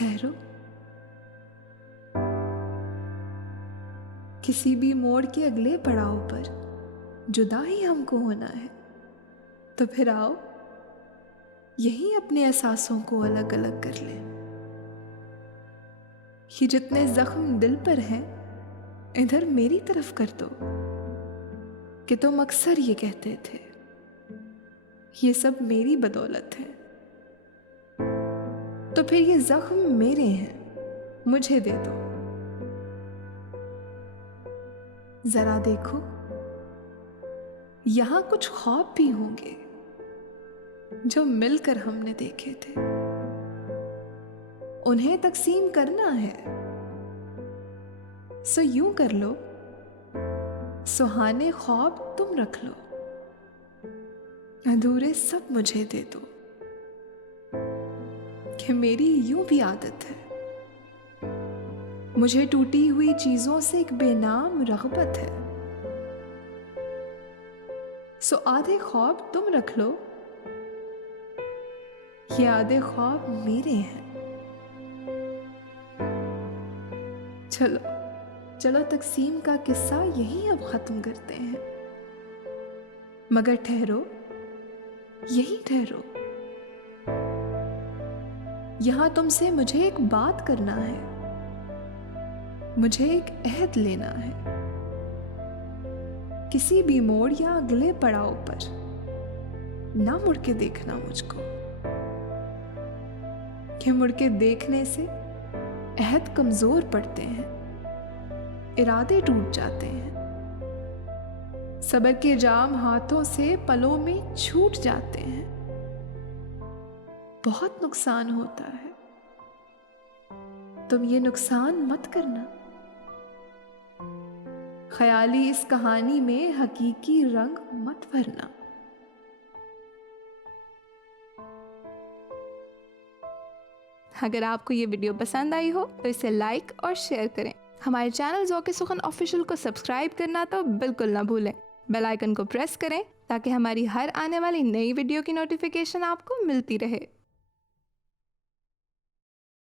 ठहरो, किसी भी मोड़ के अगले पड़ाव पर जुदा ही हमको होना है, तो फिर आओ यहीं अपने एहसासों को अलग अलग कर लें। ये जितने जख्म दिल पर हैं इधर मेरी तरफ कर दो कि तुम अक्सर ये कहते थे ये सब मेरी बदौलत है, तो फिर ये जख्म मेरे हैं, मुझे दे दो। जरा देखो, यहां कुछ ख्वाब भी होंगे जो मिलकर हमने देखे थे, उन्हें तकसीम करना है। सो यूं कर लो, सुहाने ख्वाब तुम रख लो, अधूरे सब मुझे दे दो कि मेरी यूं भी आदत है, मुझे टूटी हुई चीजों से एक बेनाम रग़बत है। सो आधे ख्वाब तुम रख लो, ये आधे ख्वाब मेरे हैं। चलो चलो तकसीम का किस्सा यहीं अब खत्म करते हैं, मगर ठहरो, यहीं ठहरो, यहां तुमसे मुझे एक बात करना है, मुझे एक अहद लेना है। किसी भी मोड़ या अगले पड़ाव पर ना मुड़ के देखना मुझको, कि मुड़ के देखने से अहद कमजोर पड़ते हैं, इरादे टूट जाते हैं, सब्र के जाम हाथों से पलों में छूट जाते हैं, बहुत नुकसान होता है। तुम ये नुकसान मत करना, ख्याली इस कहानी में हकीकी रंग मत भरना। अगर आपको ये वीडियो पसंद आई हो तो इसे लाइक और शेयर करें। हमारे चैनल ज़ौक़ सुखन ऑफिशियल को सब्सक्राइब करना तो बिल्कुल ना भूलें। बेल आइकन को प्रेस करें ताकि हमारी हर आने वाली नई वीडियो की नोटिफिकेशन आपको मिलती रहे।